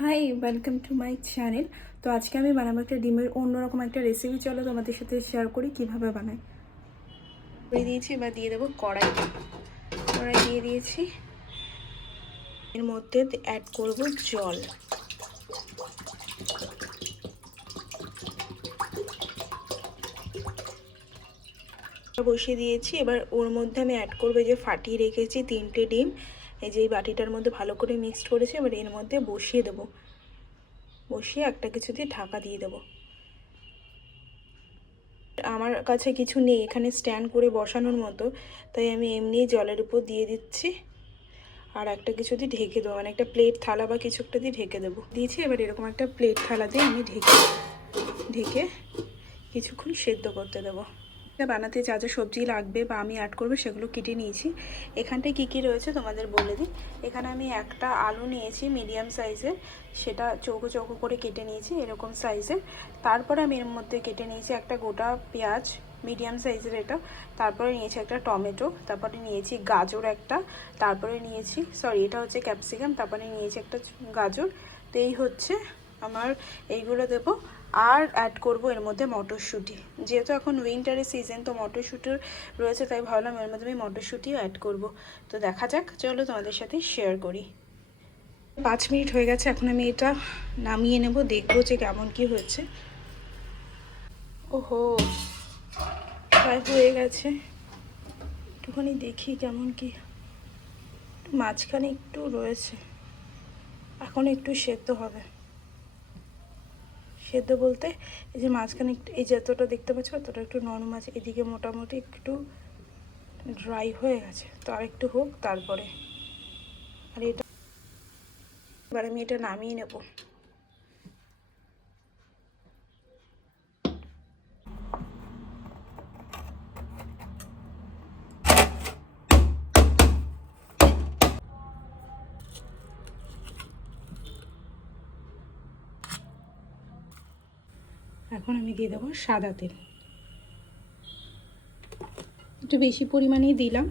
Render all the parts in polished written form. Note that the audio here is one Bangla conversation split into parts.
High, welcome to my channel. তো আজকে আমি বানাবো একটা ডিমের অন্যরকম একটা রেসিপি। চলো তোমাদের সাথে শেয়ার করি কিভাবে বানাই। দিয়ে দিয়েছি, এবার দিয়ে দেবো কড়াই। কড়াই দিয়ে দিয়েছি, এর মধ্যে অ্যাড করব জল। বসিয়ে দিয়েছি, এবার ওর মধ্যে আমি অ্যাড করবো যে ফাটিয়ে রেখেছি 3টে ডিম। এই যে এই বাটিটার মধ্যে ভালো করে মিক্সড করেছি, এবার এর মধ্যে বসিয়ে দেবো। বসিয়ে একটা কিছু দিয়ে ঢাকা দিয়ে দেবো। আমার কাছে কিছু নেই এখানে স্ট্যান্ড করে বসানোর মতো, তাই আমি এমনি জলের উপর দিয়ে দিচ্ছি। আর একটা কিছু দিয়ে ঢেকে দেবো, মানে একটা প্লেট থালা বা কিছু একটা দিয়ে ঢেকে দেবো। দিয়েছি, এবার এরকম একটা প্লেট থালা দিয়ে আমি ঢেকে কিছুক্ষণ সেদ্ধ করতে দেবো। বানাতে যা যা সবজি লাগবে বা আমি অ্যাড করবো সেগুলো কেটে নিয়েছি। এখানটায় কী কী রয়েছে তোমাদের বলে দিই। এখানে আমি একটা আলু নিয়েছি মিডিয়াম সাইজের, সেটা চৌকো চৌকো করে কেটে নিয়েছি এরকম সাইজের। তারপরে আমি এর মধ্যে কেটে নিয়েছি একটা গোটা পেঁয়াজ মিডিয়াম সাইজের এটা। তারপরে নিয়েছি একটা টমেটো, তারপরে নিয়েছি গাজর একটা, তারপরে নিয়েছি এটা হচ্ছে ক্যাপসিকাম, তারপরে নিয়েছি একটা গাজর। তো এই হচ্ছে আমার, এইগুলো দেবো। আর অ্যাড করব এর মধ্যে মটরশুঁটি, যেহেতু এখন উইন্টারের সিজন তো মটরশুঁটির রয়েছে, তাই ভাবলাম এর মধ্যে আমি মটরশুঁটিও অ্যাড করব। তো দেখা যাক, চলো তোমাদের সাথে শেয়ার করি। 5 মিনিট হয়ে গেছে, এখন আমি এটা নামিয়ে নেব, দেখবো যে কেমন কি হয়েছে। ওহো, প্রায় হয়ে গেছে। একটুখানি দেখি কেমন কি, মাঝখানে একটু রয়েছে, এখন একটু সেদ্ধ হবে। সেদ্ধ বলতে এই যে মাঝখানে একটু, এই যতটা দেখতে পাচ্ছ অতটা একটু নরম আছে, এদিকে মোটামুটি একটু ড্রাই হয়ে গেছে। তো আর একটু হোক তারপরে। আর এটা এবার আমি এটা নামিয়ে নেব। এখন আমি দিয়ে দেবো সাদা তেল, একটু বেশি পরিমাণেই দিলাম,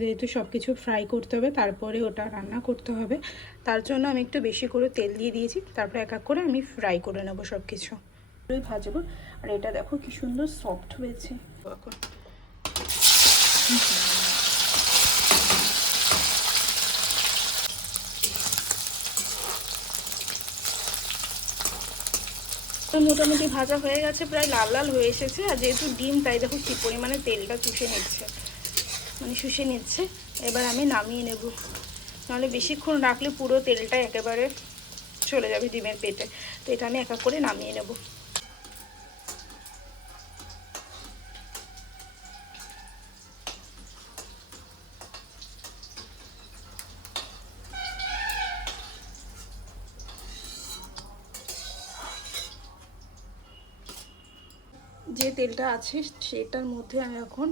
যেহেতু সব কিছু ফ্রাই করতে হবে তারপরে ওটা রান্না করতে হবে, তার জন্য আমি একটু বেশি করে তেল দিয়ে দিয়েছি। তারপরে এক এক করে আমি ফ্রাই করে নেবো সব কিছু, ভাজবো। আর এটা দেখো কি সুন্দর সফট হয়েছে। এখন মোটামুটি ভাজা হয়ে গেছে, প্রায় লাল লাল হয়ে এসেছে। আর যেহেতু ডিম, তাই দেখো কি পরিমাণে তেলটা শুষে নিচ্ছে। এবার আমি নামিয়ে নেব, নাহলে বেশিক্ষণ রাখলে পুরো তেলটা একেবারে চলে যাবে ডিমের পেটে। তো এটা আমি এক এক করে নামিয়ে নেব। যে তেলটা আছে সেটার মধ্যে আমি এখন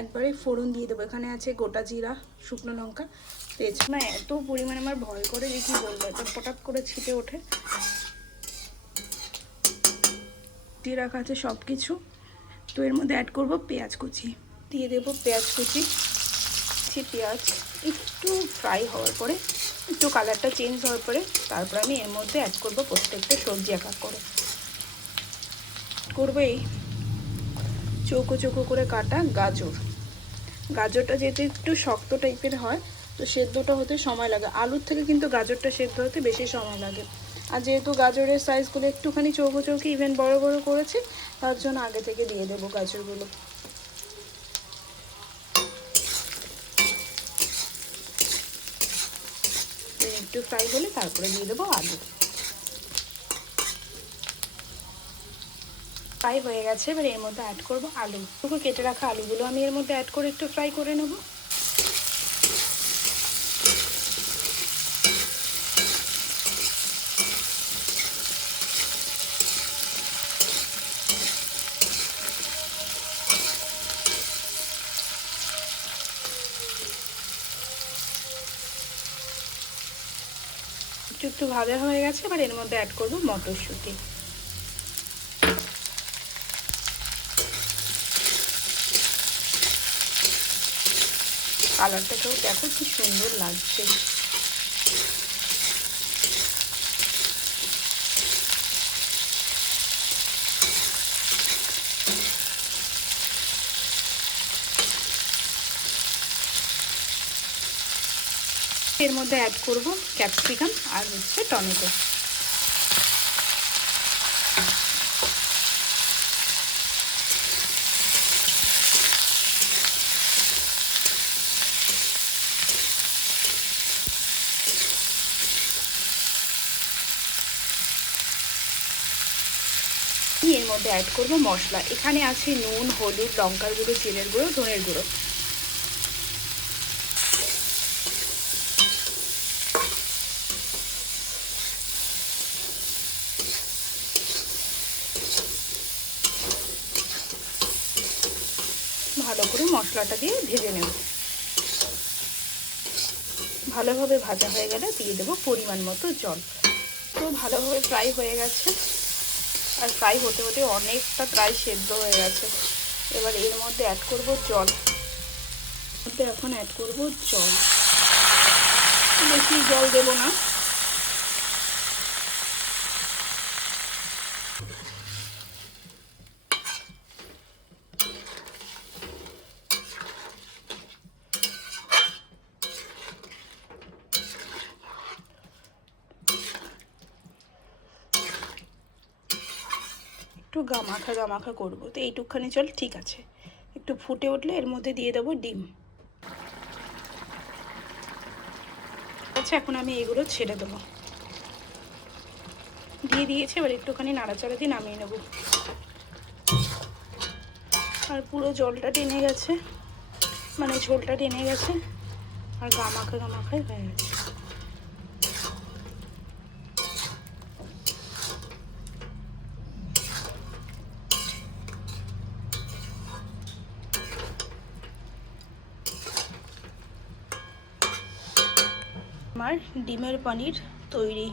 একবারে ফোড়ন দিয়ে দেবো। এখানে আছে গোটা জিরা, শুকনো লঙ্কা, তেজপাতা। এত পরিমাণে আমার ভয় করে যে কি বলবো, এটা পটাপ করে ছিটে ওঠে। দিয়ে রাখা আছে সব কিছু। তো এর মধ্যে অ্যাড করব পেঁয়াজ কুচি, দিয়ে দেবো পেঁয়াজ কুচি। পেঁয়াজ একটু ফ্রাই হওয়ার পরে, একটু কালারটা চেঞ্জ হওয়ার পরে, তারপর আমি এর মধ্যে অ্যাড করব প্রত্যেকটা সবজি এক এক করে। করবো এই চৌকো চৌকো করে কাটা গাজর। গাজরটা যেহেতু একটু শক্ত টাইপের হয়, তো সেদ্ধটা হতে সময় লাগে। আলুর থেকে কিন্তু গাজরটা সেদ্ধ হতে বেশি সময় লাগে। আর যেহেতু গাজরের সাইজগুলো একটুখানি চৌকো চৌকি ইভেন বড় বড় করেছি, তার জন্য আগে থেকে দিয়ে দেবো গাজরগুলো। একটু ফ্রাই হলে তারপরে দিয়ে দেবো আলু। ফ্রাই হয়ে গেছে, এবার এর মধ্যে অ্যাড করবো আলু। কেটে রাখা আলুগুলো আমি এর মধ্যে অ্যাড করে একটু ফ্রাই করে নেব। একটু একটু ভাজা হয়ে গেছে, এবার এর মধ্যে অ্যাড করবো মটরশুঁটি। কালারটাকেও দেখো কি সুন্দর লাগছে। এর মধ্যে অ্যাড করব ক্যাপসিকাম আর হচ্ছে টমেটো। এর মধ্যে অ্যাড করব মশলা। এখানে আছে নুন, হলুদ, লঙ্কার গুঁড়ো, জিরের গুঁড়ো, ধনের গুঁড়ো। ভালো করে মশলাটা দিয়ে ভেজে নেব। ভালোভাবে ভাজা হয়ে গেলে দিয়ে দেবো পরিমাণ মতো জল। তো ভালোভাবে ফ্রাই হয়ে গেছে, আর ফ্রাই হতে হতে অনেকটা প্রায় সেদ্ধ হয়ে গেছে। এবার এর মধ্যে অ্যাড করব জল। এখন অ্যাড করব জল, বেশি জল দেব না। একটু গামাখা করবো, তো এইটুকখানি জল ঠিক আছে। একটু ফুটে উঠলে এর মধ্যে দিয়ে দেবো ডিম। আচ্ছা, এখন আমি এগুলো ছেড়ে দেবো। দিয়ে দিয়েছি, এবার একটুখানি নাড়াচাড়া দিয়ে নামিয়ে নেব। আর পুরো জলটা টেনে গেছে, মানে ঝোলটা টেনে গেছে, আর গামাখাই হয়ে গেছে। আমার ডিমের পনির তৈরি।